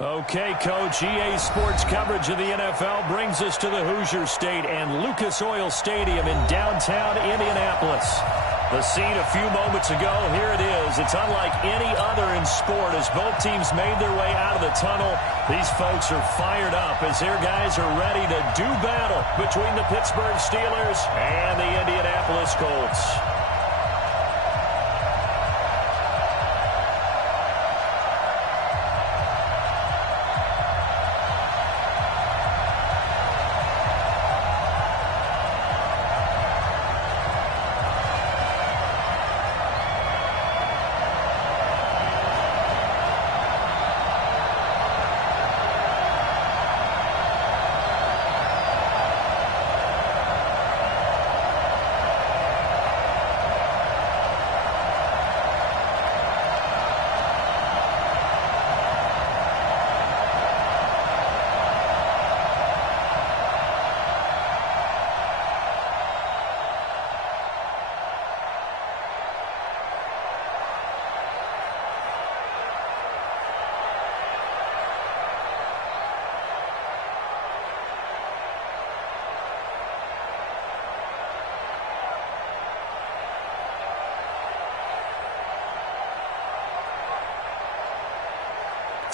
Okay, Coach, EA Sports coverage of the NFL brings us to the Hoosier State and Lucas Oil Stadium in downtown Indianapolis. The scene a few moments ago, here it is. It's unlike any other in sport as both teams made their way out of the tunnel. These folks are fired up as their guys are ready to do battle between the Pittsburgh Steelers and the Indianapolis Colts.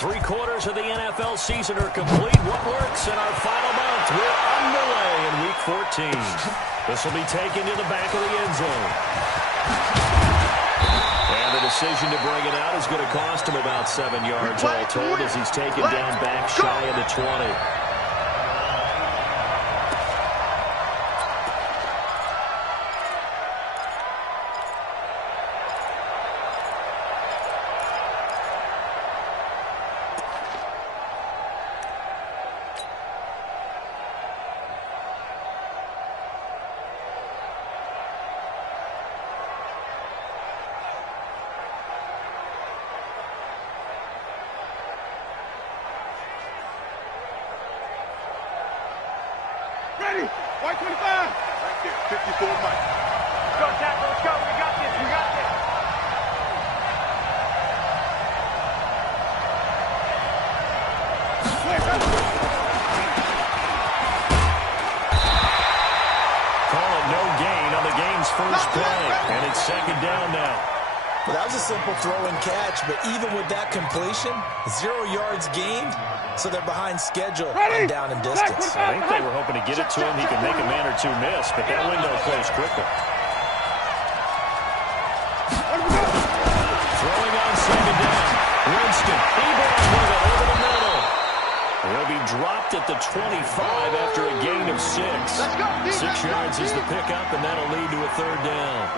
Three-quarters of the NFL season are complete. What works in our final month? We're underway in Week 14. This will be taken to the back of the end zone. And the decision to bring it out is going to cost him about 7 yards all told as he's taken down back shy of the 20. Ready? White 25. Right there, 54 Mike. Let's go, tackle. Let's go. We got this. We got this. Call it no gain on the game's first play. And it's second down now. Well, that was a simple throw and catch, but even with that completion, 0 yards gained, so they're behind schedule on down and distance. I think they were hoping to get it to him. He could make a man or two miss, but that window closed quickly. Throwing on second down. Winston. He brought with it over the middle. He'll be dropped at the 25 after a gain of 6. 6 yards is the pickup, and that'll lead to a third down.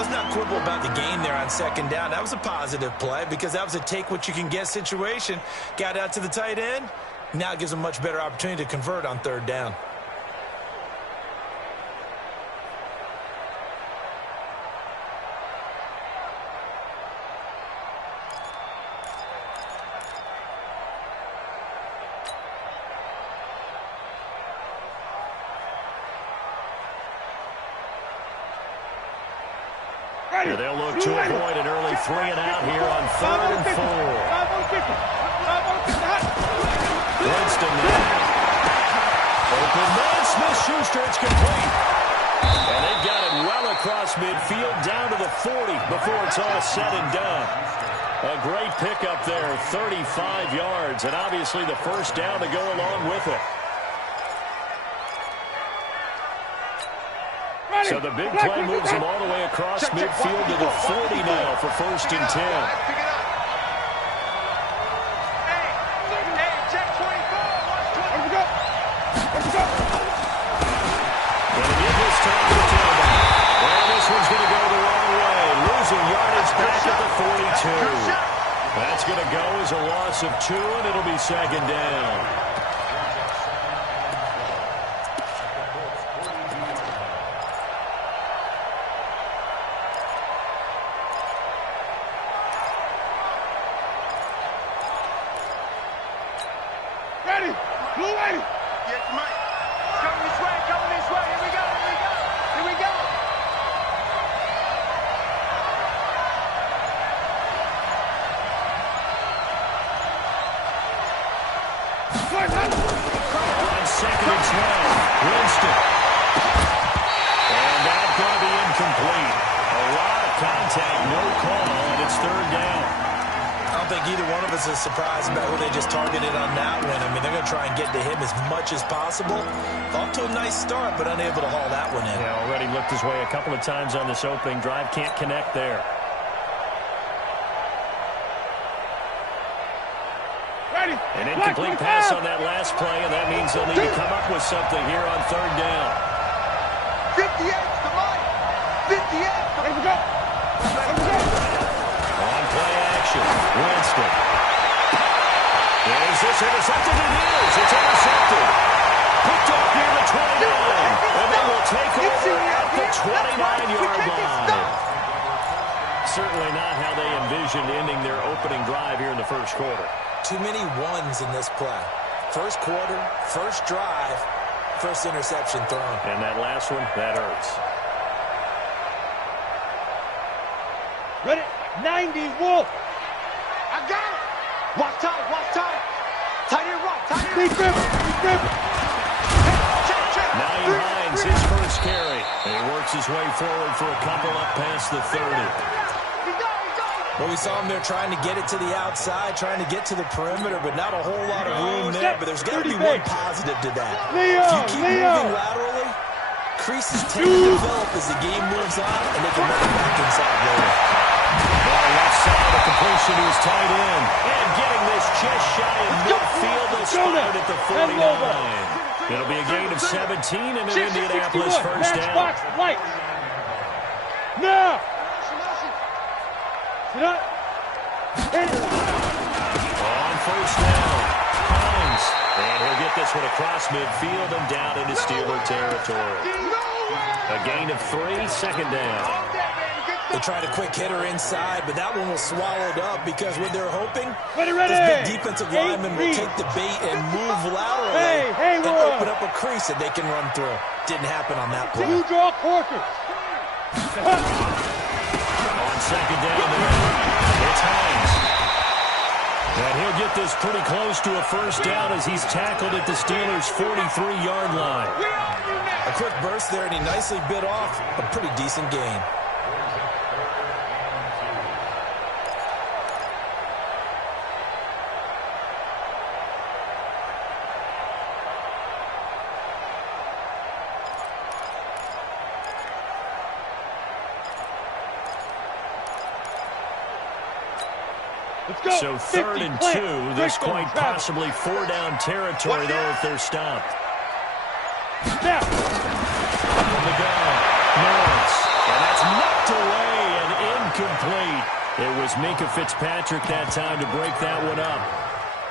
Let's not quibble about the gain there on second down. That was a positive play because that was a take-what-you-can-get situation. Got out to the tight end. Now it gives them a much better opportunity to convert on third down. Yeah, they'll look to avoid an early 3-and-out here on 3rd and 4. Winston now. Open man, Smith-Schuster, it's complete. And they've got it well across midfield, down to the 40 before it's all said and done. A great pickup there, 35 yards, and obviously the first down to go along with it. So the big play moves him all the way across midfield to the 40 now for 1st and 10. Gonna give this time to the tailback. And this one's going to go the wrong way. Losing yardage back at the 42. That's going to go as a loss of 2, and it'll be second down. Ready? Blue ready? Yes, Mike. Coming this way, coming this way. Here we go, here we go. Here we go. either one of us is surprised about who they just targeted on that one. I mean, they're going to try and get to him as much as possible. Off to a nice start, but unable to haul that one in. Yeah, already looked his way a couple of times on this opening drive. Can't connect there. An incomplete pass on that last play, and that means they'll need to come up with something here on third down. 58 to Mike. 58. Let him go. On play action, Winston. Is this intercepted? It is. It's intercepted. Picked up near the 29, and they will take over at the 29-yard line. Certainly not how they envisioned ending their opening drive here in the first quarter. Too many ones in this play. First quarter, first drive, first interception thrown. And that last one, that hurts. Ready? 90, Wolf. I got it. Watch time, watch time. Tight end right, tight end Deep grip, deep grip. Check. Naeem Hines, his first carry. And he works his way forward for a couple up past the 30. Well, we saw him there trying to get it to the outside, trying to get to the perimeter, but not a whole lot of room there. But there's got to be one positive to that. If you keep moving laterally, creases tend to develop as the game moves on, and they can run it back inside later. Ball left side, a completion to his tight end. And getting this just shy of midfield, they'll start at the 49. It'll be a gain of 17 and an Indianapolis first down. Box, light. Now. Sit up. On first down, Hines. And he'll get this one across midfield and down into Steeler territory. A gain of 3, second down. They tried a quick hitter inside, but that one was swallowed up because what they're hoping, Ready. this big defensive lineman will take the bait and move laterally and open up a crease that they can run through. Didn't happen on that play. You draw quarters. On second down there, it's Hines. And he'll get this pretty close to a first down as he's tackled at the Steelers' 43-yard line. A quick burst there, and he nicely bit off a pretty decent gain. So 3rd and 2, this quite possibly 4-down territory, though, if they're stopped. Step. On the go, Norris. And that's knocked away and incomplete. It was Minkah Fitzpatrick that time to break that one up.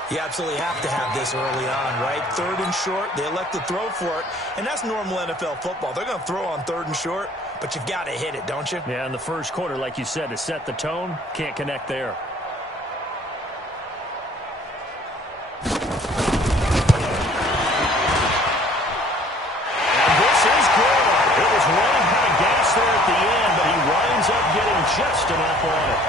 You absolutely have to have this early on, right? 3rd and short, they elect to throw for it, and that's normal NFL football. They're going to throw on 3rd and short, but you've got to hit it, don't you? Yeah, in the first quarter, like you said, to set the tone, can't connect there. Just enough on it.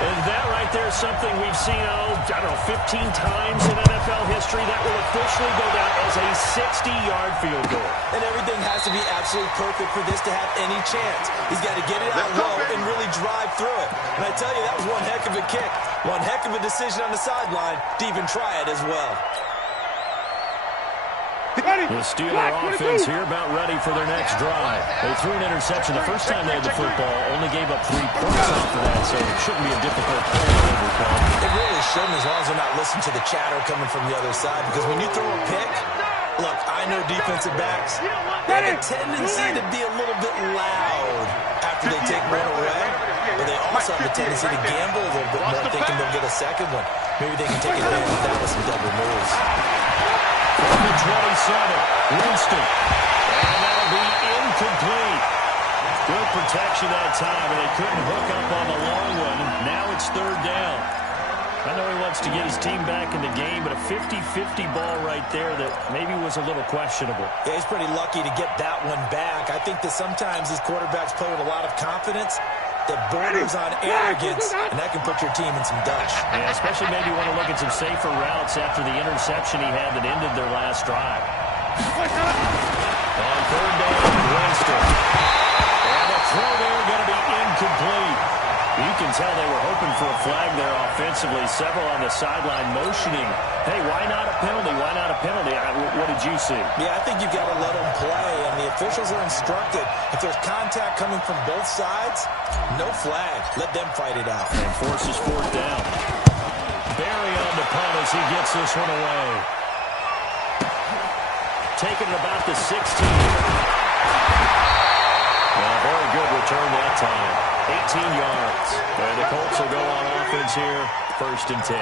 And that right there is something we've seen, I don't know, 15 times in NFL history. That will officially go down as a 60-yard field goal. And everything has to be absolutely perfect for this to have any chance. He's got to get it out low and really drive through it. And I tell you, that was one heck of a kick. One heck of a decision on the sideline to even try it as well. The Steeler offense here about ready for their next drive. They threw an interception the first time they had the football, only gave up 3 points off of that, so it shouldn't be a difficult play to overcome. It really shouldn't, as long as they're not listening to the chatter coming from the other side, because when you throw a pick, look, I know defensive backs, they have a tendency to be a little bit loud after they take one away, but they also have a tendency to gamble a little bit more, thinking they'll get a second one. Maybe they can take advantage of that with some double moves. From the 27, Winston. And that'll be incomplete. Good protection that time, and they couldn't hook up on the long one. Now it's 3rd down. I know he wants to get his team back in the game, but a 50-50 ball right there that maybe was a little questionable. Yeah, he's pretty lucky to get that one back. I think that sometimes these quarterbacks play with a lot of confidence that borders on arrogance, and that can put your team in some dutch. Yeah, especially maybe want to look at some safer routes after the interception he had that ended their last drive. On 3rd down, Winston. And the throw there going to be incomplete. You can tell they were hoping for a flag there offensively. Several on the sideline motioning, hey, why not a penalty? Why not a penalty? What did you see? Yeah, I think you've got to let them play, and the officials are instructed. If there's contact coming from both sides, no flag. Let them fight it out. And forces fourth down. Barry on the punt as he gets this one away. Taking it about the 16. Well, very good return that time. 18 yards. And the Colts will go on offense here, 1st and 10.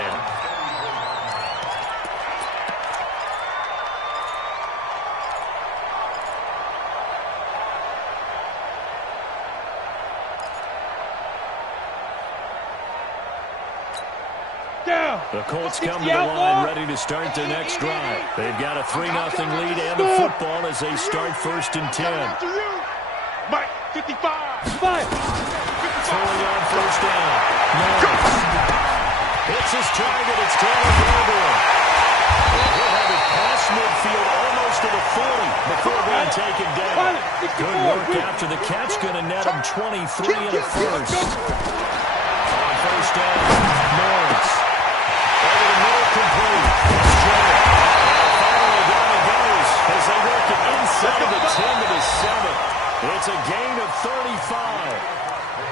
The Colts come to the line ready to start their next drive. They've got a 3-0 lead and the football as they start 1st and 10. Mike, 55. Throwing on 1st down. Hits his target. It's Taylor Gabriel. He'll have it past midfield almost to the 40 before being taken down. Good work after the catch. Going to net him 23 and a first. On 1st down, Norris. Over the middle, complete. It's Jordan. Finally down he goes as they work it inside the 10 to the 7. It's a gain of 35.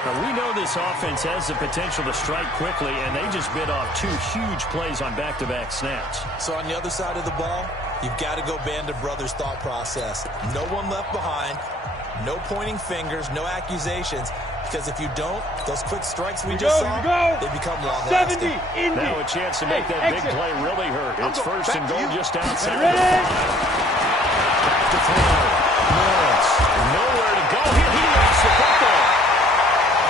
Now, we know this offense has the potential to strike quickly, and they just bit off 2 huge plays on back-to-back snaps. So on the other side of the ball, you've got to go Band of Brothers thought process. No one left behind, no pointing fingers, no accusations, because if you don't, those quick strikes we just saw, they become long-lasting. Now a chance to make that big play really hurt. It's 1st and goal just outside the 5. Back to throw. Norris, nowhere to go here. He lost the football.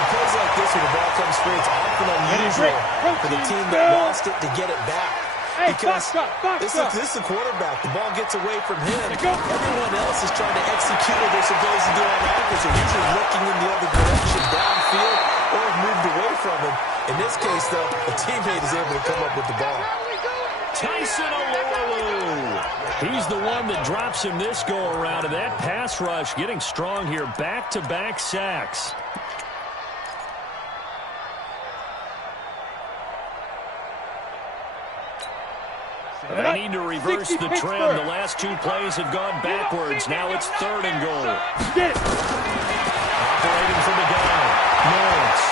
Plays like this when the ball comes free, it's often unusual for the team that lost it to get it back. Because this is the quarterback. The ball gets away from him. Everyone else is trying to execute what they're supposed to do on offense. They're usually looking in the other direction, downfield, or have moved away from him. In this case, though, a teammate is able to come up with the ball. Tyson Olorolu. He's the one that drops him this go-around. And that pass rush getting strong here. Back-to-back sacks. They need to reverse the trend. The last 2 plays have gone backwards. Now it's 3rd and goal. Operating from the gun. Norris.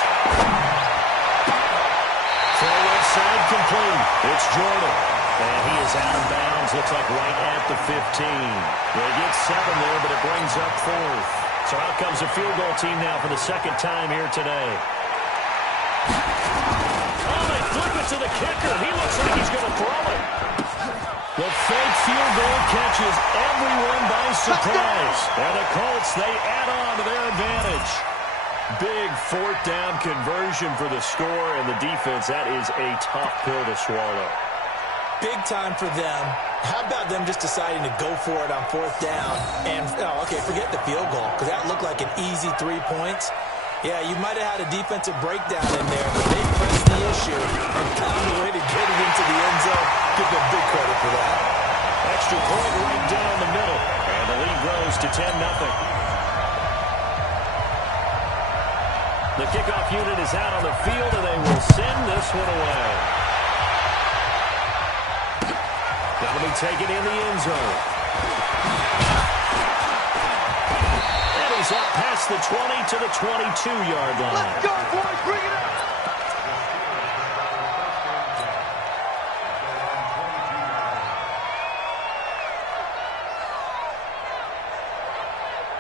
Throw left side complete. It's Jordan. And he is out of bounds. Looks like right at the 15. They get 7 there, but it brings up 4th. So out comes the field goal team now for the 2nd time here today. Oh, they flip it to the kicker. He looks like he's going to throw it. The fake field goal catches everyone by surprise. And the Colts, they add on to their advantage. Big 4th down conversion for the score, and the defense, that is a tough pill to swallow. Big time for them. How about them just deciding to go for it on 4th down? And, forget the field goal, because that looked like an easy 3 points. Yeah, you might have had a defensive breakdown in there, but they pressed the issue and found a way to get it into the end zone. Give them big credit for that. Extra point right down the middle, and the lead grows to 10-0. The kickoff unit is out on the field, and they will send this one away. That'll be taken in the end zone. He's up past the 20 to the 22-yard line. Let's go, boys. Bring it up.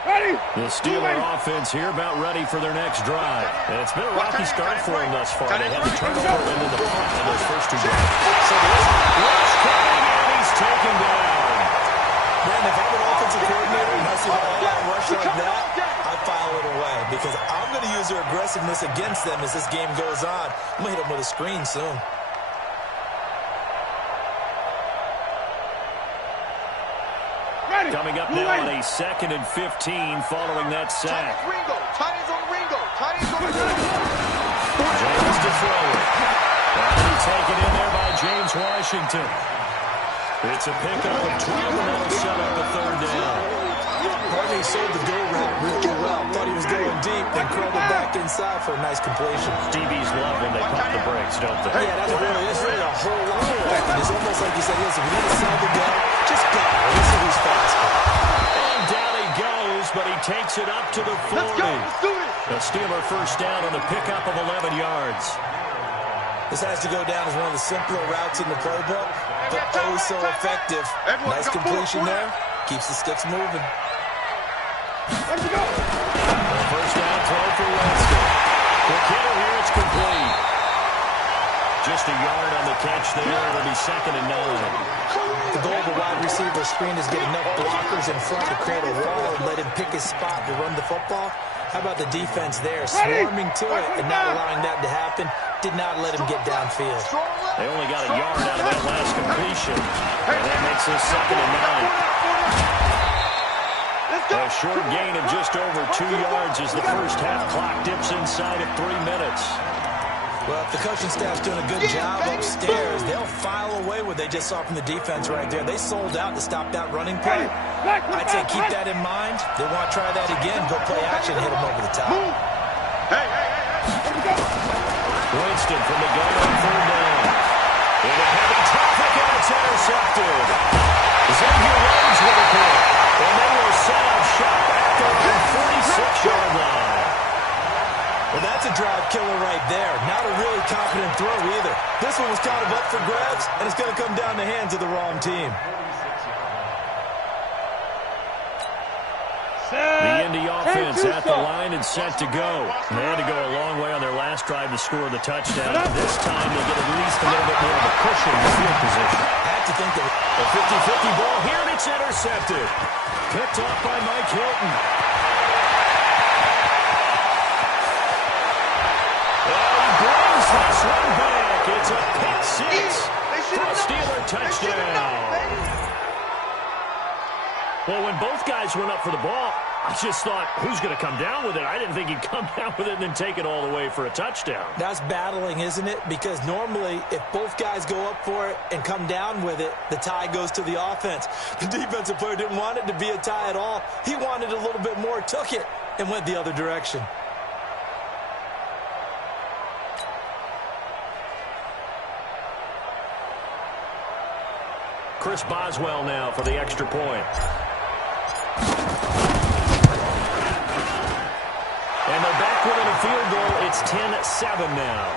Ready. The Steeler offense here about ready for their next drive. And it's been a rocky start for them thus far. They had a turnover and then the punt in those first 2 drives. So there's rush coming, and he's taken down. Man, if I'm an offensive coordinator and I see all that rush like that, I file it away because I'm going to use their aggressiveness against them as this game goes on. I'm going to hit them with a screen soon. Coming up now on a 2nd and 15 following that sack. Ringo. Tight ends on Ringo. Tight ends on Ringo. James to throw it. And taken in there by James Washington. It's a pickup of 12, and that'll set up the 3rd down. Barney sold the go route really well. Thought he was going deep, then curled it back inside for a nice completion. DBs love when they pump the brakes, don't they? Yeah, that's really a whole lot of effect. It's almost like you said, listen, we need to sell the go. Just go. Let's see who's faster. And down he goes, but he takes it up to the 40. Let's go. Let's do it. The Steeler first down on the pickup of 11 yards. This has to go down as one of the simpler routes in the playbook, but oh so effective. Nice completion there. Keeps the sticks moving. Let's go. The first down throw for Winston. Quick hitter here, it's complete. Just a yard on the catch there. It'll be 2nd and 9. The goal of a wide receiver screen is get enough blockers in front to create a wall and let him pick his spot to run the football. How about the defense there, swarming to it and not allowing that to happen? Did not let him get downfield. They only got a yard out of that last completion, and that makes this 2nd and 9. A short gain of just over 2 yards as the first half clock dips inside of 3 minutes. Well, if the coaching staff's doing a good job upstairs, they'll file away what they just saw from the defense right there. They sold out to stop that running play. I'd say keep that in mind. They want to try that again, go play action, hit them over the top. Hey. Winston from the gun on 3rd down. Into heavy traffic, and it's intercepted. Xavier Rhodes with a pick, and they will set up shop at their own 46-yard line. Well, that's a drive killer right there. Not a really confident throw either. This one was kind of up for grabs, and it's going to come down the hands of the wrong team. The Indy offense at the line and set to go. They had to go a long way on their last drive to score the touchdown. This time they'll get at least a little bit more of a cushion in field position. I have to think that A 50-50 ball here, and it's intercepted. Picked off by Mike Hilton. This one back. It's a pick six for a Steeler touchdown. Well, when both guys went up for the ball, I just thought, who's going to come down with it? I didn't think he'd come down with it and then take it all the way for a touchdown. that's battling, isn't it? Because normally, if both guys go up for it and come down with it, the tie goes to the offense. The defensive player didn't want it to be a tie at all. He wanted a little bit more, took it, and went the other direction. Chris Boswell now for the extra point. And they're back within a field goal. It's 10-7 now.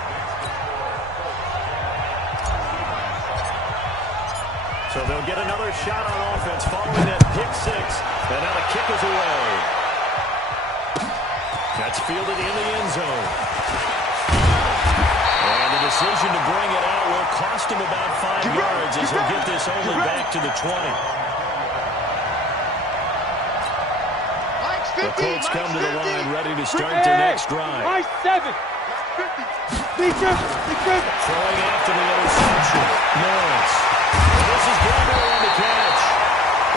So they'll get another shot on offense following that pick six. And now the kick is away. That's fielded in the end zone. And the decision to bring it out will cost him about 5 yards as he'll get this only back to the 20. The Colts come to the line ready to start their next drive. Nice 7. Throwing after the interception. Lawrence. This is Bradbury on the catch.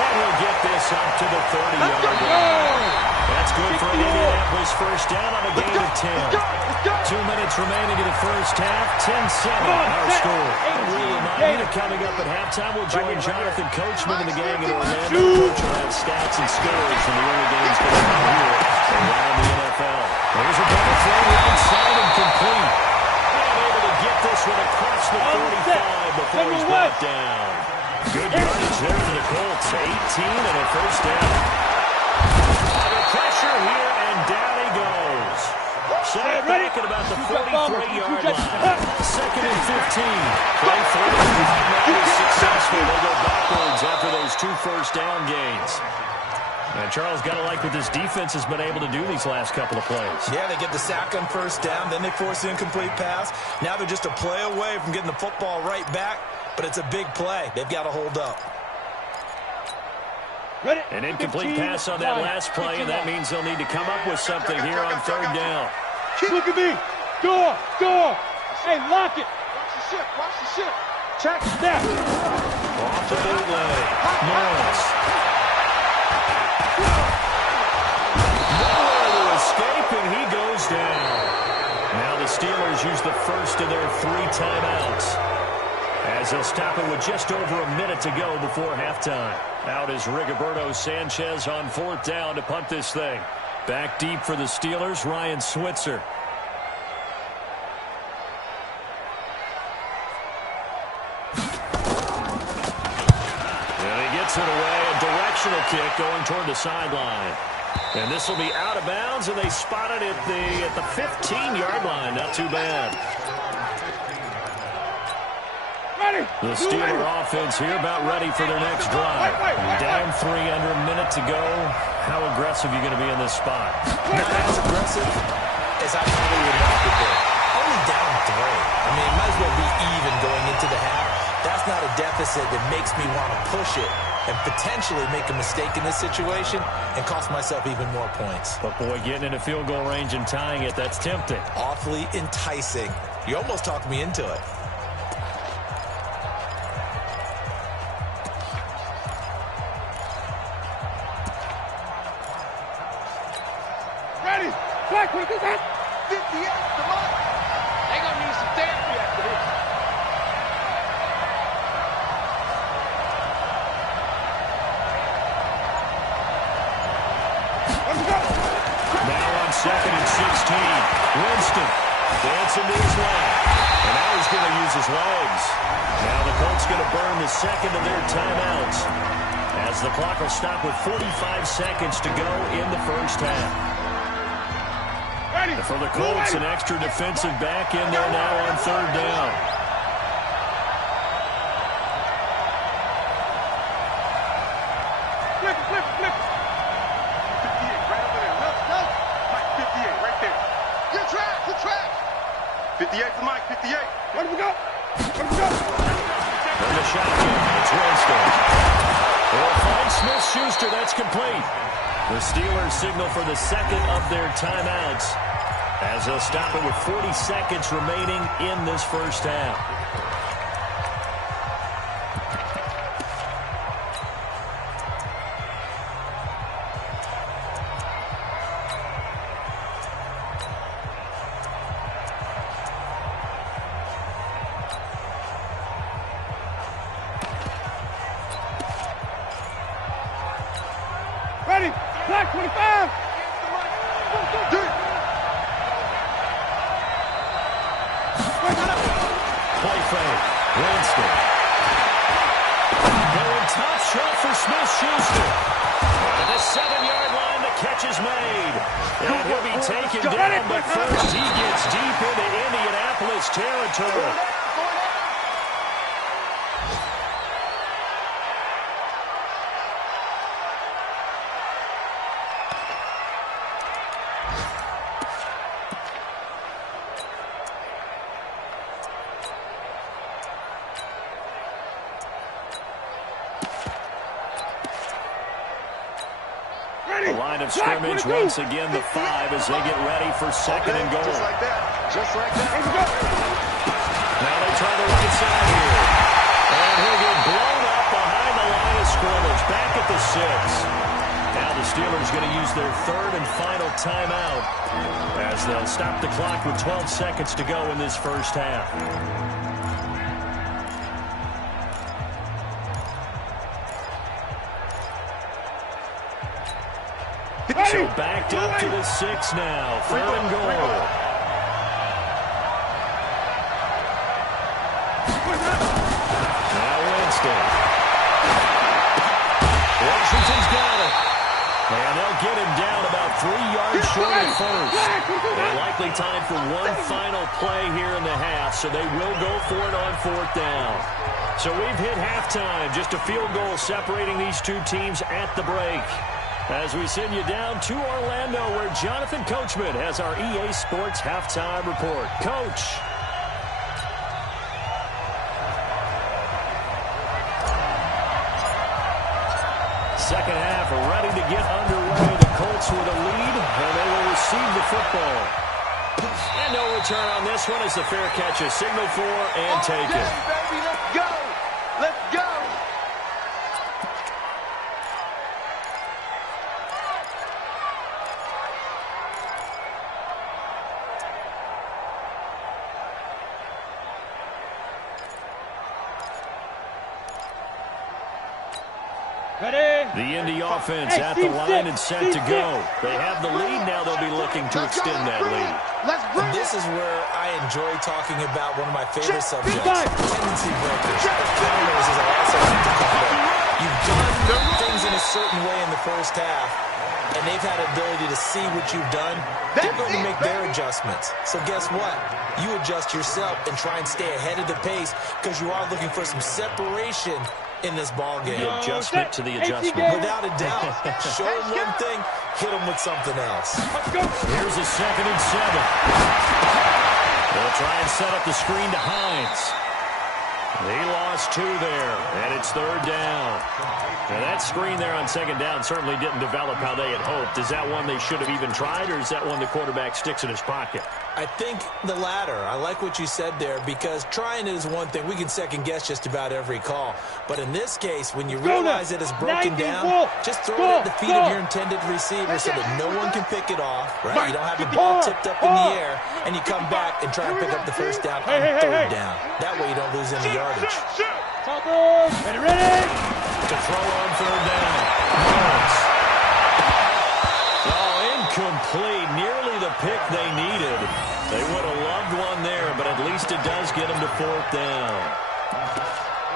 And he'll get this up to the 30-yard line. That's good for an Indianapolis first down on a gain of 10. 2 minutes remaining in the first half. 10-7 our score. And we'll remind you that coming up at halftime, we'll join Jonathan Coachman and the gang in Orlando. Coach will have stats and scores from the early games going on here around the NFL. There's a double throw right side and complete. And able to get this one across the 45 before he's brought down. Good yardage there for the Colts. 18 and a first down. Under pressure here, and down he goes. Set back at about the 43-yard line. 2nd and 15. Play through. Not as successful. They go backwards after those 2 first down gains. And Charles, got to like what this defense has been able to do these last couple of plays. Yeah, they get the sack on first down, then they force the incomplete pass. Now they're just a play away from getting the football right back, but it's a big play. They've got to hold up. An incomplete pass on that last play, and that means they'll need to come up with something here on 3rd down. Look at me. Door. Hey, lock it. Watch the ship. Check. Snap. Off the bootleg. Lawrence. Nowhere to escape, and he goes down. Now the Steelers use the first of their 3 timeouts. As they'll stop it with just over a minute to go before halftime. Out is Rigoberto Sanchez on 4th down to punt this thing. Back deep for the Steelers, Ryan Switzer. And he gets it away, a directional kick going toward the sideline. And this will be out of bounds, and they spot it at the 15-yard line. Not too bad. The Steeler offense here about ready for their next drive. Down 3 under a minute to go. How aggressive are you going to be in this spot? Not as aggressive as I probably would like to be. Only down 3. I mean, it might as well be even going into the half. That's not a deficit that makes me want to push it and potentially make a mistake in this situation and cost myself even more points. But, boy, getting into field goal range and tying it, that's tempting. Awfully enticing. You almost talked me into it. Black, what is that? 58, come on. They gonna need some therapy after this. Let's go. Now on 2nd and 16. Winston dancing to his left. And now he's going to use his legs. Now the Colts going to burn the second of their timeouts, as the clock will stop with 45 seconds to go in the first half. For the Colts, an extra defensive back in there now on 3rd down. Flip. 58, right over there. Look. Mike, 58, right there. Good track. 58 for Mike, 58. Where do we go? From the shotgun, it's Winston. They'll find Smith-Schuster. That's complete. The Steelers signal for the second of their timeouts, as they'll stop it with 40 seconds remaining in this first half. Ready, Black 25. Play fake. Winston. Going top shot for Smith-Schuster. At the 7-yard line, the catch is made. And he'll be taken down, but first he gets deep into Indianapolis territory. The line of scrimmage once again the 5 as they get ready for 2nd and goal. Just like that. Now they try the right side here. And he'll get blown up behind the line of scrimmage. Back at the 6. Now the Steelers going to use their 3rd and final timeout, as they'll stop the clock with 12 seconds to go in this first half. So backed up to the 6 now. 3rd and goal. Now Winston. Washington's got it. And they'll get him down about 3 yards short of first. And likely time for one final play here in the half, so they will go for it on 4th down. So we've hit halftime. Just a field goal separating these two teams at the break, as we send you down to Orlando, where Jonathan Coachman has our EA Sports Halftime Report. Coach. Second half ready to get underway. The Colts with a lead, and they will receive the football. And no return on this one as the fair catch is signaled for and taken. Baby, let's go. Let's go. The Indy offense at the line and set to go. They have the lead. Now they'll be looking to extend that lead. And this is where I enjoy talking about one of my favorite subjects, tendency breakers. Counters, as I also like to call it. You've done things in a certain way in the first half, and they've had ability to see what you've done. They're going to make their adjustments. So guess what? You adjust yourself and try and stay ahead of the pace because you are looking for some separation in this ball game. The adjustment to the adjustment. Without a doubt. Show them one thing, hit them with something else. Here's a 2nd and 7. They'll try and set up the screen to Hines. He lost 2 there, and it's 3rd down. Now, that screen there on 2nd down certainly didn't develop how they had hoped. Is that one they should have even tried, or is that one the quarterback sticks in his pocket? I think the latter. I like what you said there, because trying it is one thing. We can second-guess just about every call. But in this case, when you realize that it's broken down, just throw it at the feet of your intended receiver so that no one can pick it off. Right? You don't have the ball tipped up in the air, and you come back and try to pick up the first down on 3rd down. That way you don't lose any yardage. Ready? To throw on 3rd down. Incomplete. Nearly the pick they needed. They would have loved one there, but at least it does get them to 4th down.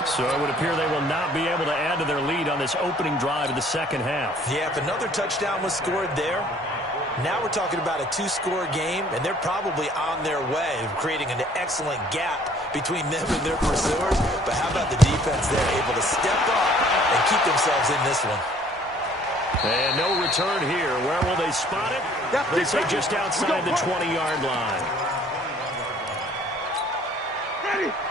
So it would appear they will not be able to add to their lead on this opening drive of the second half. Yeah, if another touchdown was scored there, now we're talking about a 2-score game, and they're probably on their way of creating an excellent gap between them and their pursuers. But how about the defense there, able to step up and keep themselves in this one? And no return here. Where will they spot it? They say just outside the 20-yard line.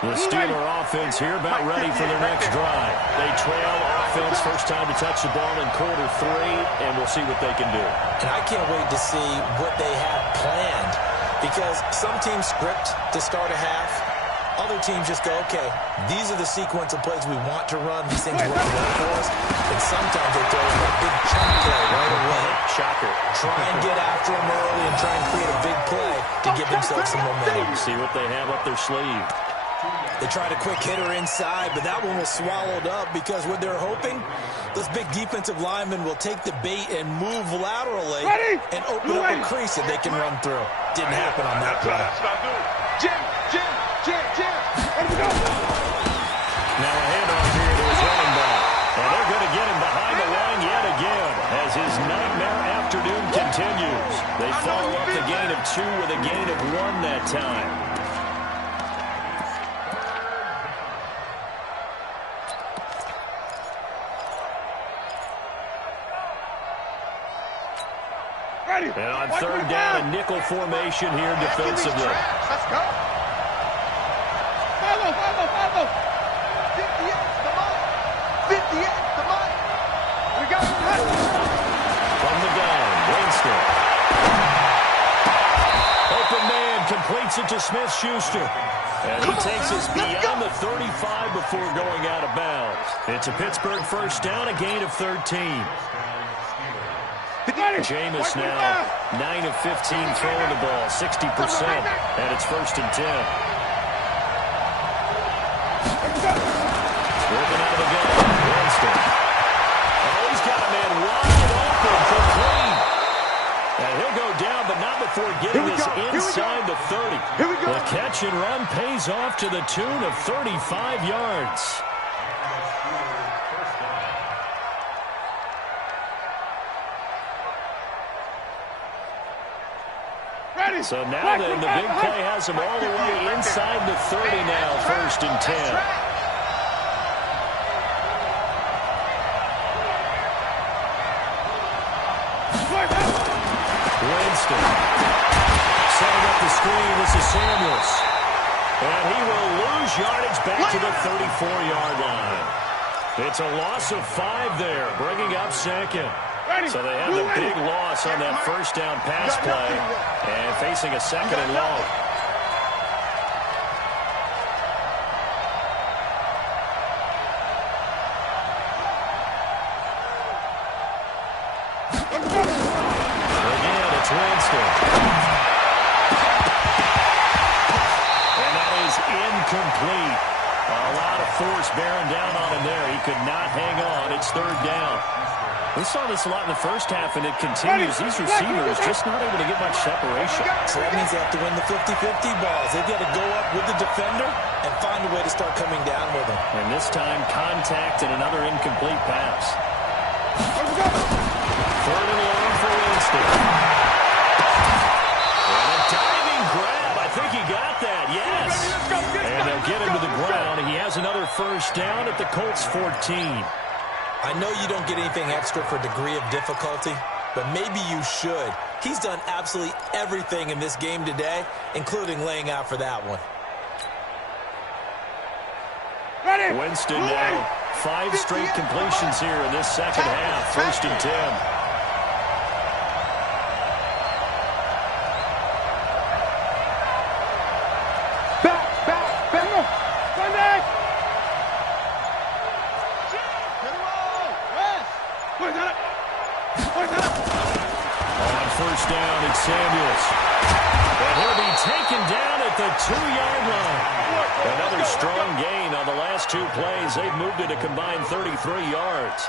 The Steeler offense here about ready for their next drive. They trail offense, first time to touch the ball in quarter 3, and we'll see what they can do. And I can't wait to see what they have planned, because some teams script to start a half. Other teams just go, okay, these are the sequence of plays we want to run. These things work well for us. And sometimes they throw in a big chunk play right away. Shocker. Try and get after them early and try and create a big play to give themselves some momentum. See what they have up their sleeve. They tried a quick hitter inside, but that one was swallowed up because what they're hoping, those big defensive linemen will take the bait and move laterally and open up a crease that they can run through. Didn't happen on that play. Jim. Now a handoff here to his running back. And they're going to get him behind the line yet again as his nightmare afternoon continues. They follow up the gain of 2 with a gain of 1 that time. And on 3rd down, a nickel formation here defensively. Let's go. Follow. 58, come on. 58, come on. We got it. From the gun, Winston. Open man completes it to Smith-Schuster. And he takes us beyond the 35 before going out of bounds. It's a Pittsburgh first down, a gain of 13. Jameis now 9 of 15 throwing the ball, 60%, and it's 1st and 10. Working out of the gun, Winston. Oh, he's got a man wide open for clean. And he'll go down, but not before getting this inside the 30. The catch and run pays off to the tune of 35 yards. So now then, the big play has him all the way inside the 30 now, 1st and 10. Winston setting up the screen. This is Samuels. And he will lose yardage back to the 34-yard line. It's a loss of 5 there, bringing up 2nd. So they have the big loss on that first down pass play and facing a 2nd and long. Again, it's Winston. And that is incomplete. A lot of force bearing down on him there. He could not hang on. It's third down. We saw this a lot in the first half, and it continues. These receivers just not able to get much separation. So that means they have to win the 50-50 balls. They've got to go up with the defender and find a way to start coming down with him. And this time, contact and another incomplete pass. Third and long for Winston. And a diving grab. I think he got that, yes. And they'll get him to the ground. He has another first down at the Colts 14. I know you don't get anything extra for degree of difficulty, but maybe you should. He's done absolutely everything in this game today, including laying out for that one. Winston now 5 straight completions here in this second half. First and 10. On first down, it's Samuels. And he'll be taken down at the 2-yard line. Another strong gain on the last 2 plays. They've moved it a combined 33 yards.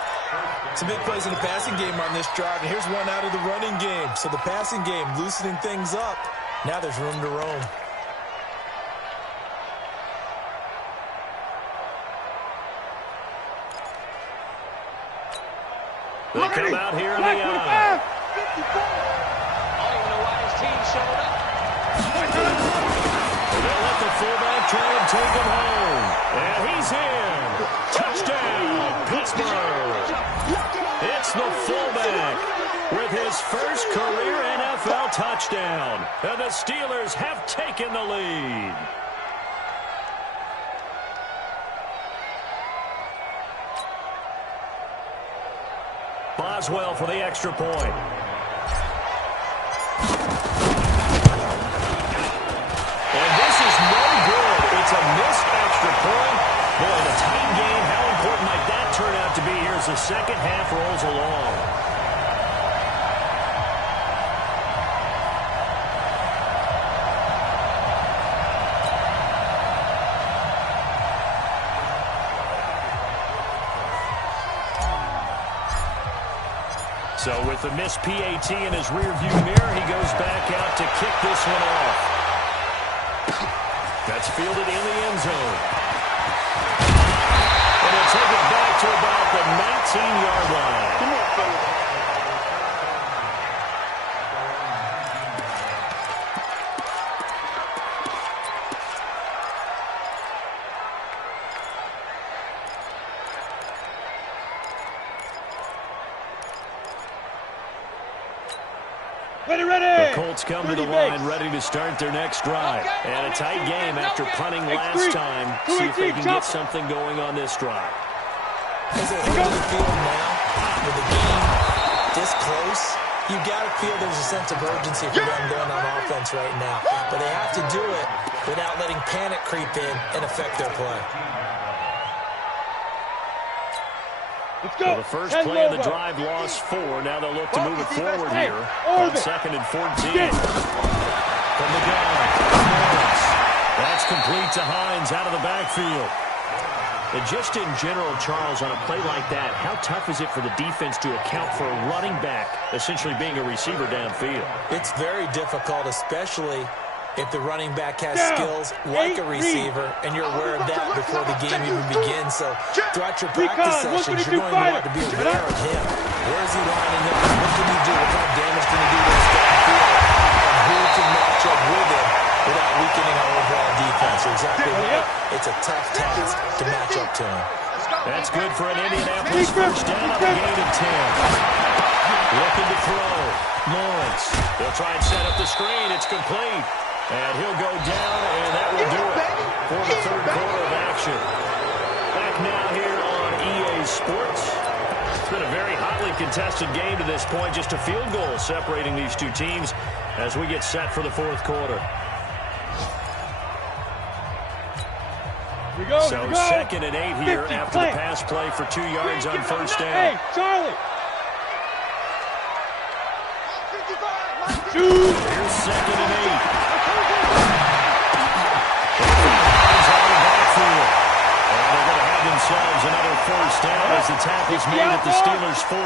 Some big plays in the passing game on this drive, and here's one out of the running game. So the passing game loosening things up. Now there's room to roam. They come out here in the eye. I don't even know why his team showed up. They'll let the fullback try and take him home. And he's in. Touchdown, Pittsburgh. It's the fullback with his first career NFL touchdown. And the Steelers have taken the lead. Boswell for the extra point. And this is no good. It's a missed extra point. Boy, the tight game, how important might that turn out to be here as the second half rolls along? So with the missed PAT in his rearview mirror, he goes back out to kick this one off. That's fielded in the end zone. And he'll take it back to about the 19-yard line. Come on, fella. The Colts come to the line ready to start their next drive. And a tight game after punting last time. See if they can get something going on this drive. As they really feel now, with the game this close, you got to feel there's a sense of urgency for them going on offense right now. But they have to do it without letting panic creep in and affect their play. So the first play of the drive lost 4. Now they'll look to move it forward here on 2nd and 14. From the gun, Lawrence. That's complete to Hines out of the backfield. And just in general, Charles, on a play like that, how tough is it for the defense to account for a running back essentially being a receiver downfield? It's very difficult, especially if the running back has skills like a receiver, and you're aware of that before the game even begins. So throughout your practice sessions, you're going to want to be aware of him. Where is he lining up? What can he do? What kind of damage can he do to this downfield? And who can match up with him without weakening our overall defense? You're exactly right. It's a tough task to match up to him. That's good for an Indianapolis first down on the gain of 10. Looking to throw. Lawrence. They'll try and set up the screen. It's complete. And he'll go down, and that will do it for the third quarter of action. Back now here on EA Sports. It's been a very hotly contested game to this point. Just a field goal separating these two teams as we get set for the fourth quarter. So 2nd and 8 here after the pass play for 2 yards on first down. Hey, Charlie! Here's 2nd and 8. themselves another first down as the tackle's made at the Steelers' 42.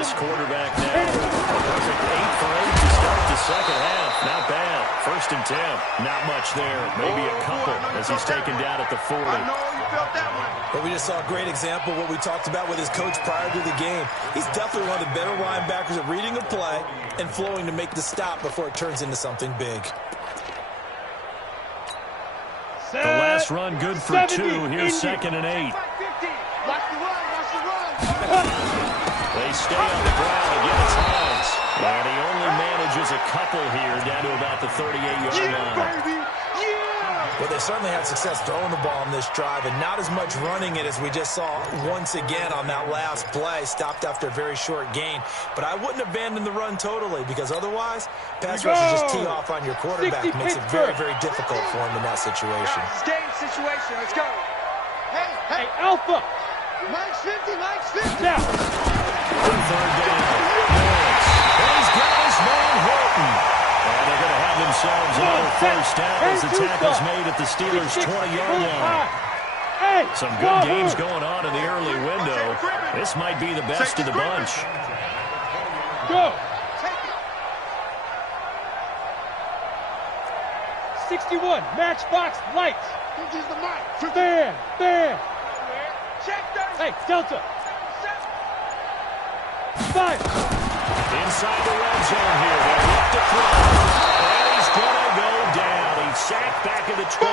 This quarterback now, a perfect 8 for 8 to start the second half. Not bad. 1st and 10. Not much there. Maybe a couple as he's taken down at the 40. But we just saw a great example of what we talked about with his coach prior to the game. He's definitely one of the better linebackers at reading a play and flowing to make the stop before it turns into something big. The last run good for 2. Here's 2nd and 8. They stay on the ground again. It's Hines. And he only manages a couple here down to about the 38-yard line. Well, they certainly had success throwing the ball on this drive and not as much running it as we just saw once again on that last play. Stopped after a very short gain. But I wouldn't abandon the run totally because otherwise, pass rushers just tee off on your quarterback. Makes it very, very difficult for him in that situation. Game situation. Let's go. Hey, Alpha. Mike's 50. Mike's 50. Now. 3rd down. He's got his man Horton. And they're going to have themselves another first down as the tackle's made at the Steelers' 20-yard line. Some good games going on in the early window. This might be the best of the bunch. Go. 61, matchbox lights. There. Hey, Delta. 5. Inside the red zone here. They look to throw. And he's going to go down. He's sacked back at the 24.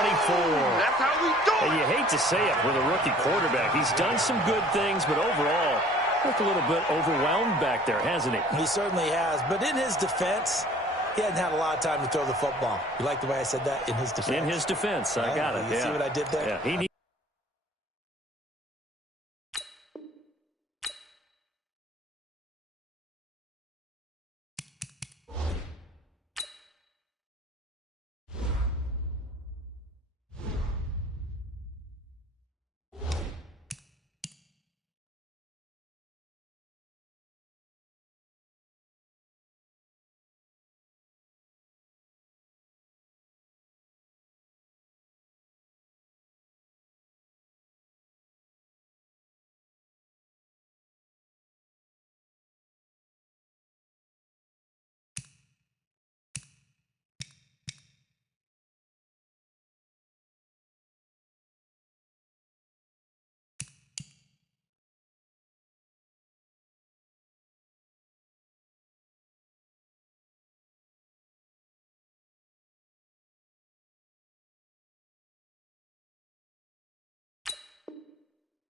That's how we do it. And you hate to say it with a rookie quarterback. He's done some good things, but overall, looked a little bit overwhelmed back there, hasn't he? He certainly has. But in his defense, he hadn't had a lot of time to throw the football. You like the way I said that? In his defense. In his defense. I got it. You see what I did there? Yeah, he needs.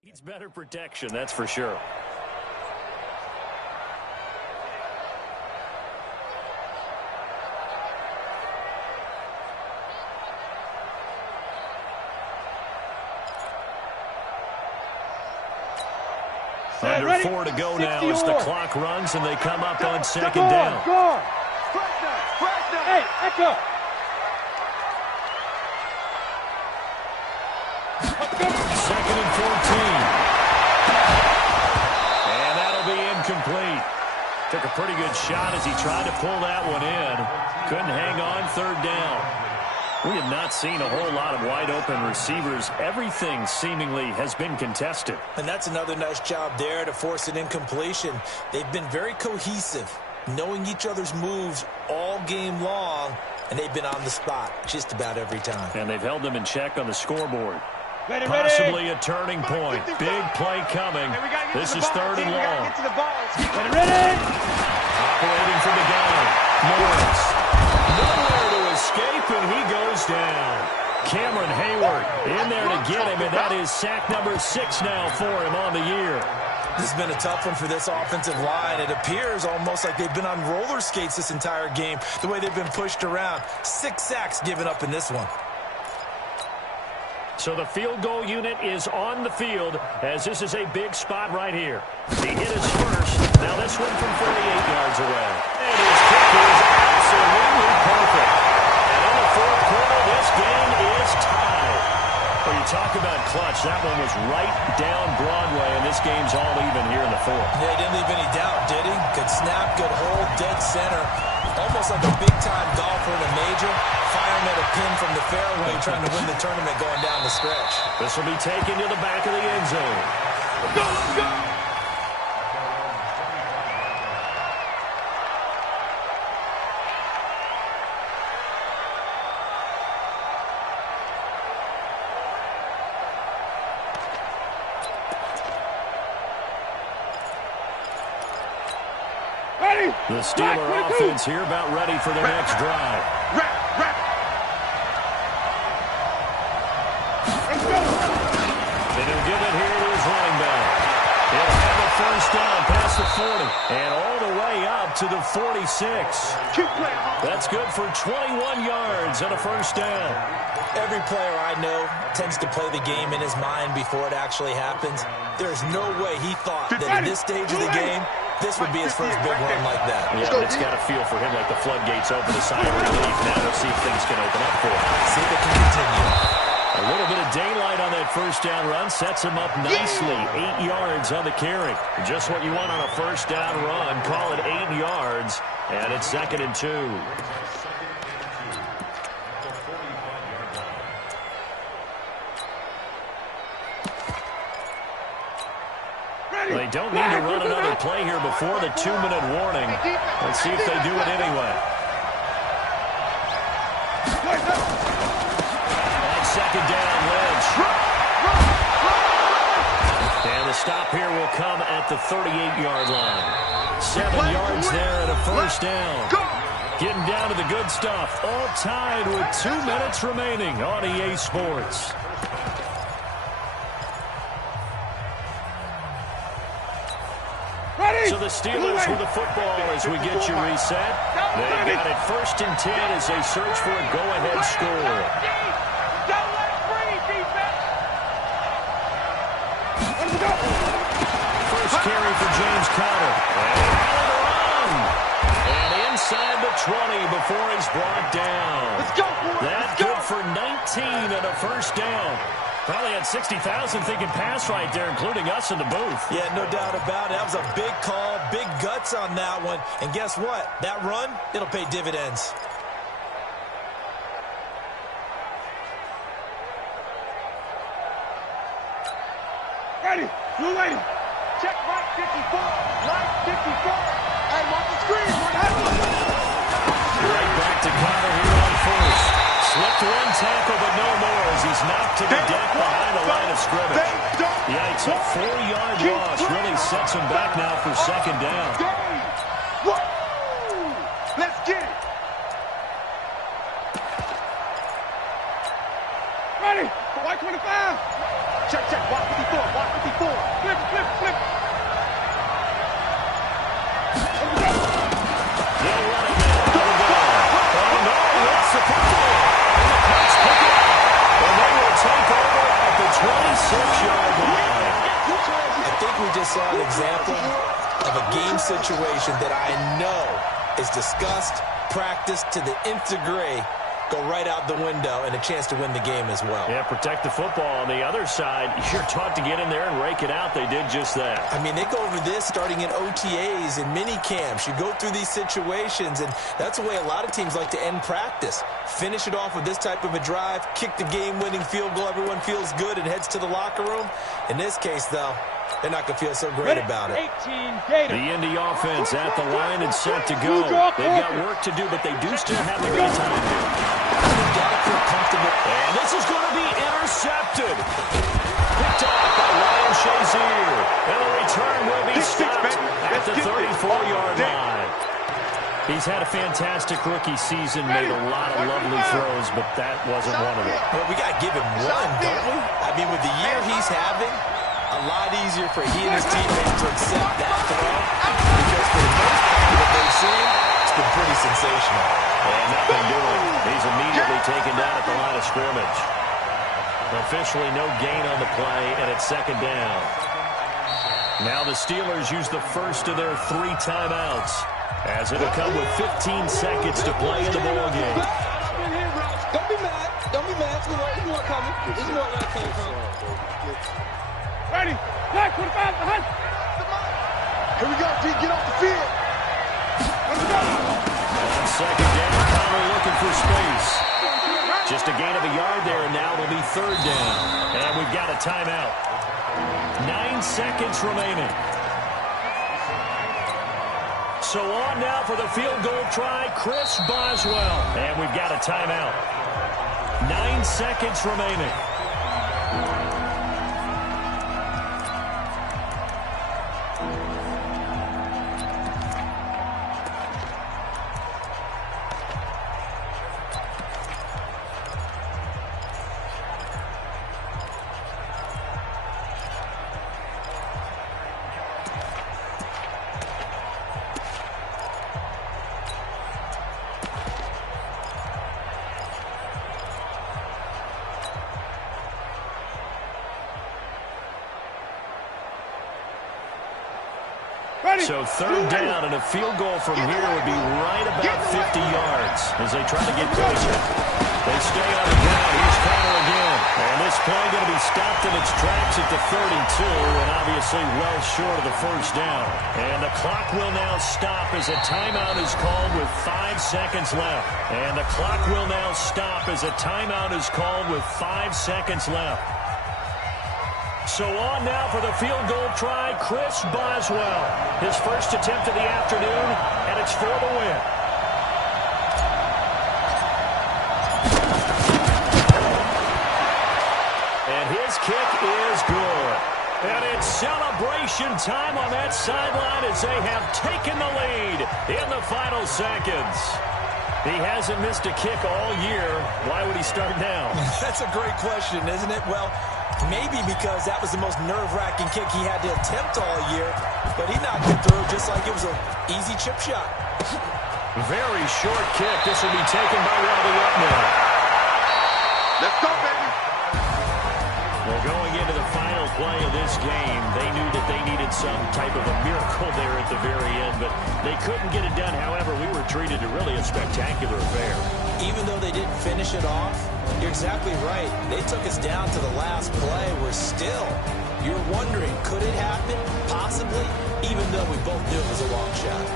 Needs better protection, that's for sure. Under 4 to go now as the clock runs and they come up on 2nd down. Hey, Echo. Second and 14. And that'll be incomplete. Took a pretty good shot as he tried to pull that one in. Couldn't hang on. 3rd down. We have not seen a whole lot of wide-open receivers. Everything seemingly has been contested. And that's another nice job there to force an incompletion. They've been very cohesive, knowing each other's moves all game long, and they've been on the spot just about every time. And they've held them in check on the scoreboard. Ready. Possibly a turning point. Big play coming. This is 3rd and long. Ready. Operating from the gun. Lawrence. Nowhere to escape, and he goes down. Cameron Hayward in there to get him, and that is sack number 6 now for him on the year. This has been a tough one for this offensive line. It appears almost like they've been on roller skates this entire game, the way they've been pushed around. 6 sacks given up in this one. So the field goal unit is on the field as this is a big spot right here. He hit his first. Now this one from 38 yards away. And his kick is absolutely perfect. And in the 4th quarter, this game is tied. Well, you talk about clutch. That one was right down Broadway, and this game's all even here in the 4th. Yeah, he didn't leave any doubt, did he? Good snap, good hold, dead center. Almost like a big-time golfer in a major. firing at a pin from the fairway, trying to win the tournament going down the stretch. This will be taken to the back of the end zone. Let's go, let's go! The Steeler offense here about ready for their next drive. And he'll give it here to his running back. He'll have a first down past the 40 and all the way up to the 46. That's good for 21 yards and a first down. Every player I know tends to play the game in his mind before it actually happens. There's no way he thought that at this stage of the game, this would be his first big run like that. Yeah, but it's got to feel for him like the floodgates open a sigh of relief. Now we'll see if things can open up for him. See if it can continue. A little bit of daylight on that first down run sets him up nicely. 8 yards on the carry. Just what you want on a first down run. Call it 8 yards, and it's 2nd and 2. They don't need to run another play here before the 2-minute warning. Let's see if they do it anyway. On 2nd down, Lynch. And the stop here will come at the 38-yard line. 7 yards there and a first down. Getting down to the good stuff. All tied with 2 minutes remaining on EA Sports. So the Steelers with the football as we get you reset. They got it 1st and 10 as they search for a go-ahead score. Don't let it breathe, defense! First carry for James Conner. And inside the 20 before he's brought down. Let's go, boys. That's good for 19 and a first down. Probably had 60,000 thinking pass right there, including us in the booth. Yeah, no doubt about it. That was a big call, big guts on that one. And guess what? That run, it'll pay dividends. Ready, blue lady. Check right 54, right 54. Hey, watch the screen. Right back to Conner here on first. Slipped one tackle, but no more as he's knocked to the deck behind the line of scrimmage. Yikes, a 4-yard loss really sets him back now for 2nd down. Let's get it. Ready, white 25. Check, white 54, white 54. Flip. They'll run it now. Oh, no, that's the football. And the Colts pick it up. And they will take over at the 26-yard line. I think we just saw an example of a game situation that I know is discussed, practiced to the nth degree, go right out the window, and a chance to win the game as well. Yeah, protect the football. On the other side, you're taught to get in there and rake it out. They did just that. I mean, they go over this starting in OTAs and mini camps. You go through these situations, and that's the way a lot of teams like to end practice. Finish it off with this type of a drive, kick the game-winning field goal. Everyone feels good and heads to the locker room. In this case, though, they're not going to feel so great about it. 18 The Indy offense at the line and set to go. They've got work to do, but they do still have a bit of time here. They've got to feel comfortable. And this is going to be intercepted. Picked off by Ryan Shazier. And the return will be stopped at the 34-yard line. He's had a fantastic rookie season, made a lot of lovely throws, but that wasn't one of them. Well, we got to give him one, don't we? I mean, with the year he's having, a lot easier for he and his teammates to accept that throw, because for the most part that they've seen, it's been pretty sensational. And nothing doing. He's immediately taken down at the line of scrimmage. Officially no gain on the play, and it's 2nd down. Now the Steelers use the first of their 3 timeouts, as it'll come with 15 seconds to play in the ballgame. Don't be mad. Don't be mad. There's more coming. There's more where it came from. Ready, black 25 behind. Here we go, G, get off the field. Let's go. On 2nd down, Conner looking for space. Just a gain of a yard there, and now it'll be third down. And we've got a timeout. 9 seconds remaining. So on now for the field goal try, Chris Boswell. And we've got a timeout. 9 seconds remaining. So third down, and a field goal from here would be right about 50 yards as they try to get closer. They stay on the ground. Here's Connor again. And this play going to be stopped in its tracks at the 32, and obviously well short of the first down. And the clock will now stop as a timeout is called with 5 seconds left. And the clock will now stop as a timeout is called with 5 seconds left. So on now for the field goal try, Chris Boswell. His first attempt of the afternoon, and it's for the win. And his kick is good. And it's celebration time on that sideline as they have taken the lead in the final seconds. He hasn't missed a kick all year. Why would he start now? That's a great question, isn't it? Well, maybe because that was the most nerve-wracking kick he had to attempt all year, but he knocked it through just like it was an easy chip shot. Very short kick. This will be taken by Robbie Upman. Let's go, baby. Well, going into the final play of this game, they knew that they needed some type of a miracle there at the very end, but they couldn't get it done. However, we were treated to really a spectacular affair. Even though they didn't finish it off, you're exactly right. They took us down to the last play. We're still, you're wondering, could it happen? Possibly, even though we both knew it was a long shot.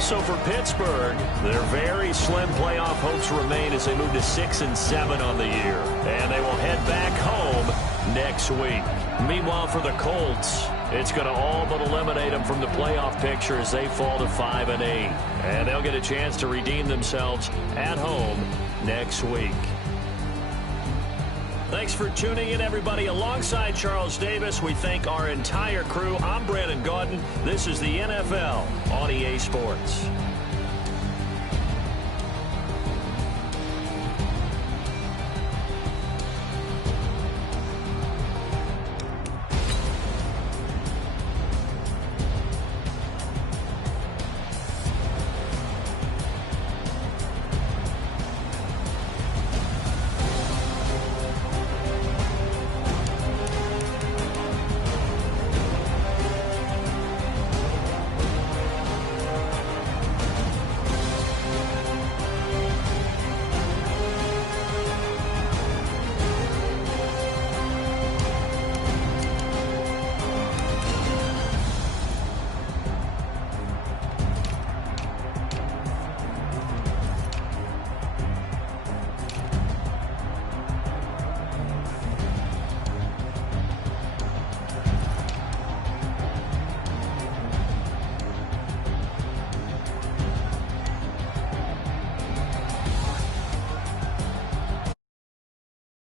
So for Pittsburgh, their very slim playoff hopes remain as they move to 6-7 on the year. And they will head back home next week. Meanwhile, for the Colts, it's going to all but eliminate them from the playoff picture as they fall to 5-8. And they'll get a chance to redeem themselves at home next week. Thanks for tuning in, everybody. Alongside Charles Davis, we thank our entire crew. I'm Brandon Gaudin. This is the NFL on EA Sports.